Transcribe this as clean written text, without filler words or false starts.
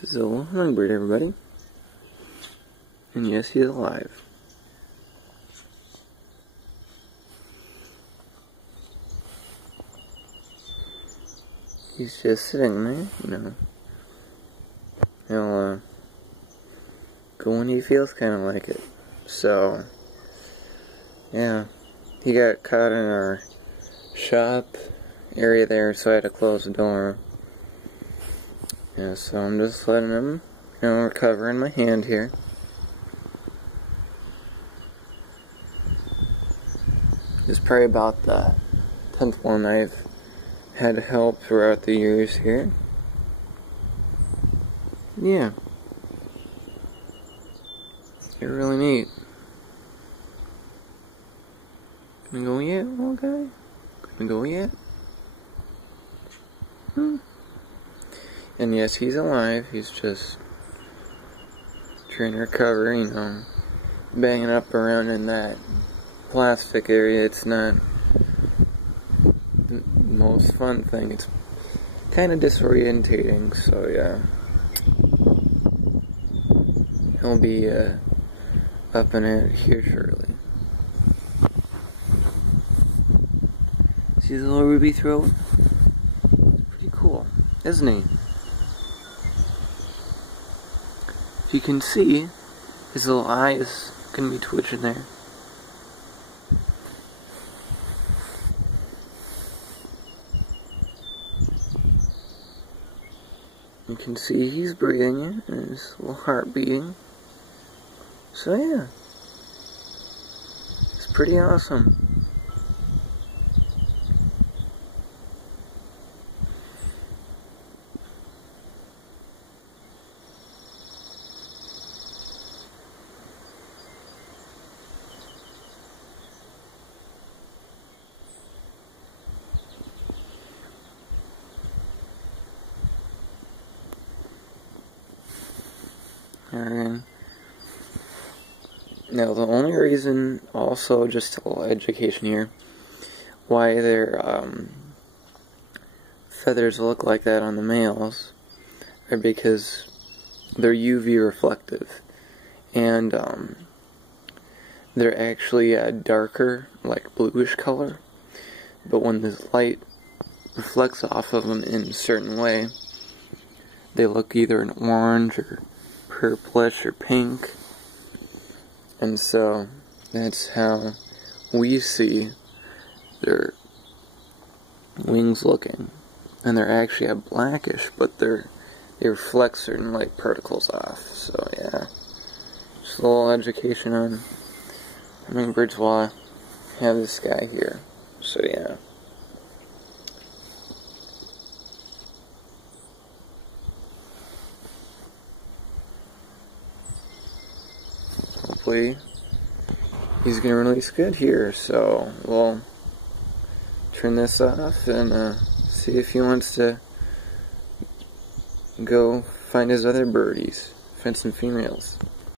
This is a little hummingbird, everybody. And yes, he's alive. He's just sitting there, you know. He'll go when he feels kind of like it. So, yeah. He got caught in our shop area there, so I had to close the door. Yeah, so I'm just letting him, you know, recover in my hand here. It's probably about the 10th one I've had help throughout the years here. Yeah. They're really neat. Gonna go yet, little guy? Gonna go yet? And yes, he's alive. He's just trying to recover, you know, banging up around in that plastic area. It's not the most fun thing. It's kind of disorientating, so yeah. He'll be up in it here shortly. See the little ruby throat? It's pretty cool, isn't he? If you can see, his little eye is gonna be twitching there. You can see he's breathing in, and his little heart beating. So yeah, it's pretty awesome. Alright. Now the only reason, also just a little education here, why their feathers look like that on the males are because they're UV reflective, and they're actually a darker, like bluish color, but when the light reflects off of them in a certain way, they look either an orange or purplish or pink. And so that's how we see their wings looking. And they're actually a blackish, but they reflect certain light particles off. So yeah, just a little education on hummingbirds while I have this guy here. So yeah. Hopefully he's gonna release good here, so we'll turn this off and see if he wants to go find his other birdies, find some females.